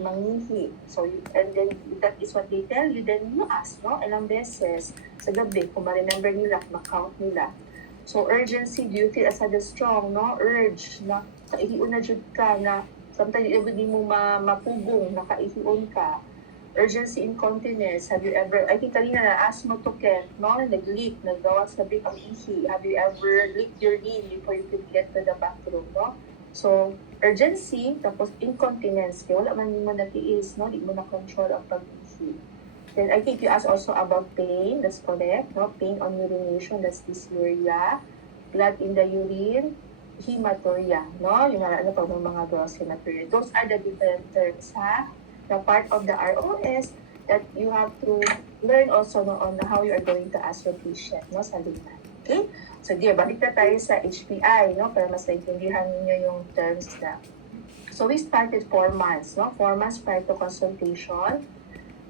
mangihi. So, and then that is what they tell you, then you ask, no? Ilang beses sa gabi, kung ma-remember nila, ma-count nila. So, urgency, do you feel aside strong, no? Urge, na kaihiun na jud ka, na sometimes hindi mo mapugong, nakaihiun ka. Urgency incontinence, have you ever, I think kanina na-ask mo to Ken, no? Nag-leak, naggawas na big ang ihi. Have you ever leaked your urine before you could get to the bathroom, no? So, urgency, tapos incontinence, kaya wala man mo natiis, no? Di mo na-control ang pag-ihi. Then I think you asked also about pain, that's correct, no? Pain on urination, that's dysuria. Blood in the urine, hematuria, no? Yung ano pa mga gross hematuria. Those are the different terms, ha? The part of the ROS that you have to learn also no, on how you are going to ask your patient, no, sa liman. Okay? So, balik na tayo sa HPI, no, para mas naintindihan ninyo yung terms na. So, we started 4 months, no, 4 months prior to consultation.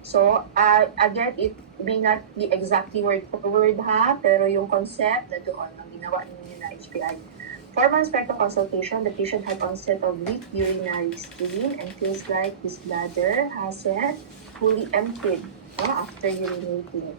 So, again, it may not be exactly word for word, ha, pero yung concept na doon, ang ginawa ninyo na HPI. 4 months prior to consultation, the patient had onset of weak urinary stream and feels like his bladder hasn't fully emptied after urinating.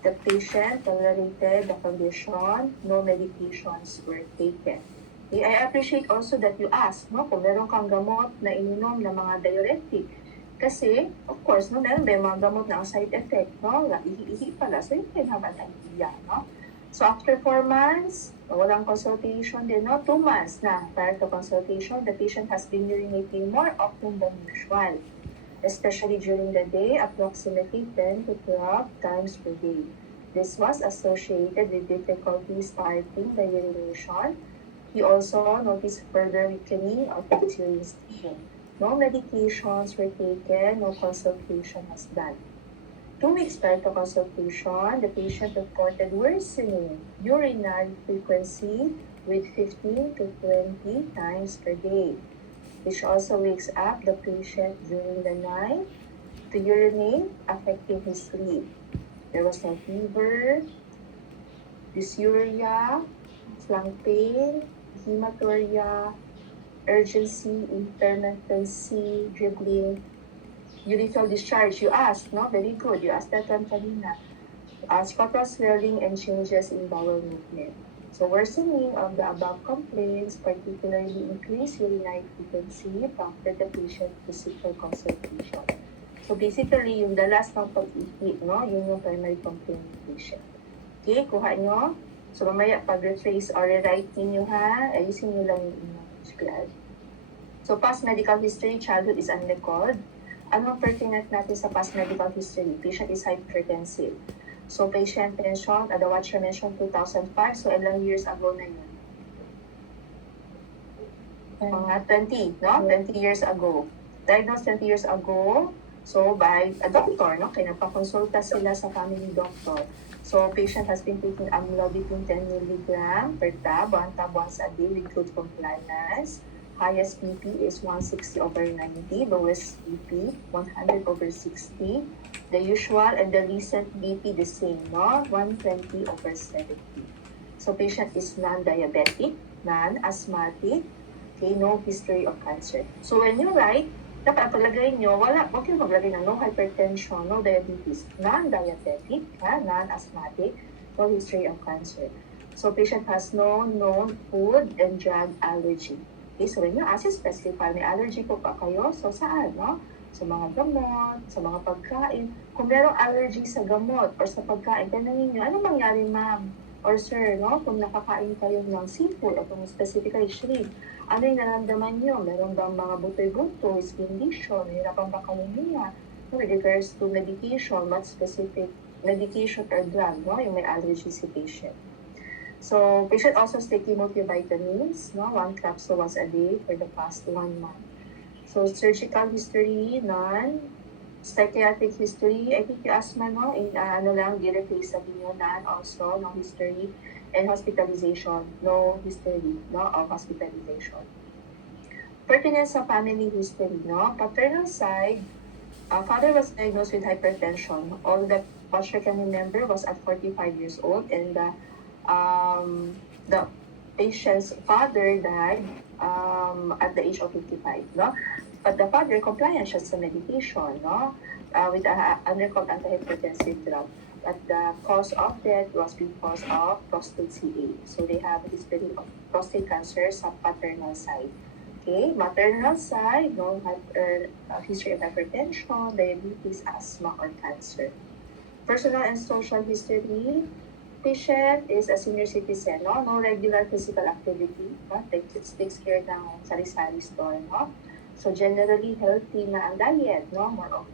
The patient tolerated the condition, no medications were taken. Okay, I appreciate also that you asked, no, kung meron kang gamot na ininom na mga diuretic. Kasi, of course, no, meron ba yung mga gamot na ang side effect, no? Ihi pala, so you can have an idea, no? So, after 4 months, walang consultation din, no? 2 months na prior to consultation, the patient has been urinating more often than usual, especially during the day, approximately 10 to 12 times per day. This was associated with difficulty starting the urination. He also noticed further weakening of his urine stream. No medications were taken, no consultation was done. 2 weeks prior to consultation, the patient reported worsening urinary frequency with 15 to 20 times per day, which also wakes up the patient during the night to urinate, affecting his sleep. There was no fever, dysuria, flank pain, hematuria, urgency, intermittency, dribbling, urethral discharge. You asked, no? Very good. You asked that one kanina. Scrotal swelling and changes in bowel movement. So, worsening of the above complaints, particularly increased urinary frequency, prompted the patient to seek for consultation. So, basically, yung dalas ng pag-ihi, no? Yun yung primary complaint ng patient. Okay, kuha nyo. So, mamaya pag-retrace or rewrite ninyo, ha? Ayusin nyo lang yung inyong HPI. So, past medical history, childhood is unrecorded. Anong pertinent natin sa past medical history? Patient is hypertensive. So, patient mentioned, the watcher mentioned 2005, so ilang years ago na yun? Mga 20, no? 20 years ago. Diagnosed 20 years ago, so by a doctor, no? Kaya nagpakonsulta sila sa family doctor. So, patient has been taking amlodipine 10 mg per tab, 1 tab once a day with good compliance. Highest BP is 160/90, lowest BP 100/60. The usual and the recent BP the same, no? 120/70. So patient is non-diabetic, non-asthmatic, okay, no history of cancer. So when you write, dapat ang paglagay nyo, wag yung maglagay na no hypertension, no diabetes, non-diabetic, non-asthmatic, no history of cancer. So patient has no known food and drug allergy. Okay, so when you ask, you specify, may allergy po pa kayo? So saan, no? Sa mga gamot, sa mga pagkain. Kung merong allergy sa gamot or sa pagkain, tanongin nyo, ano mangyari ma'am? Or sir, no? Kung nakakain kayo ng seafood o kung specifically shrimp, ano yung nararamdaman nyo? Meron bang mga butoy-butoy, skin lesion, hirapang ba kayo niya? With regards to medication, what specific medication or drug, no? Yung may allergy si patient. So, patient also taking multivitamins, no? 1 capsule once a day for the past 1 month. So, surgical history, none. Psychiatric history, I think yung asthma, no? Di-replace sabi nyo, none also, no history. And hospitalization, no history, no, of hospitalization. Pertinence sa family history, no? Paternal side, father was diagnosed with hypertension. All that watcher can remember was at 45 years old, and the patient's father died at the age of 55, no? But the father compliant siya sa medication, no? With a undercalled antihypertensive drug. But the cause of death was because of prostate CA. So they have a history of prostate cancer sa paternal side. Okay, maternal side, no, have history of hypertension, diabetes, asthma, or cancer. Personal and social history, patient is a senior citizen, no regular physical activity, no? Takes care ng sari-sari store, no? So generally healthy na ang diet, no? More of